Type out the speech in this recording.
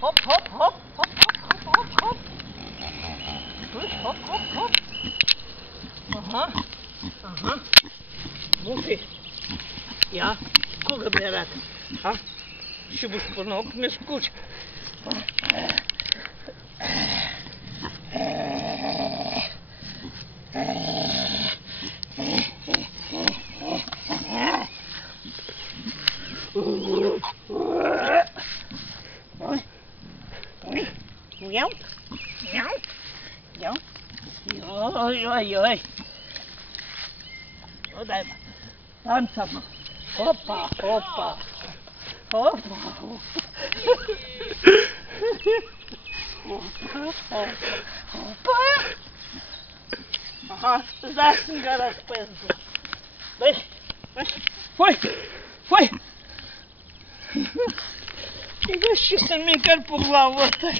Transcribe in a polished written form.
Hop, hop, hop, hop, hop, hop, hop, hop. Gut, hop, hop, hop. Aha, aha. Mufi. Ja, guck mir das. Ha? Și până ochi mi scuci. Miau, miau, miau. Oi, oi, oi. O dai, mă. Danța, mă. Opa, opa. Opa, opa. Opa. Aha, îți dai sângăra pentru. Băi, băi, foi, foi. E și să-mi încălc pe glavă ăsta.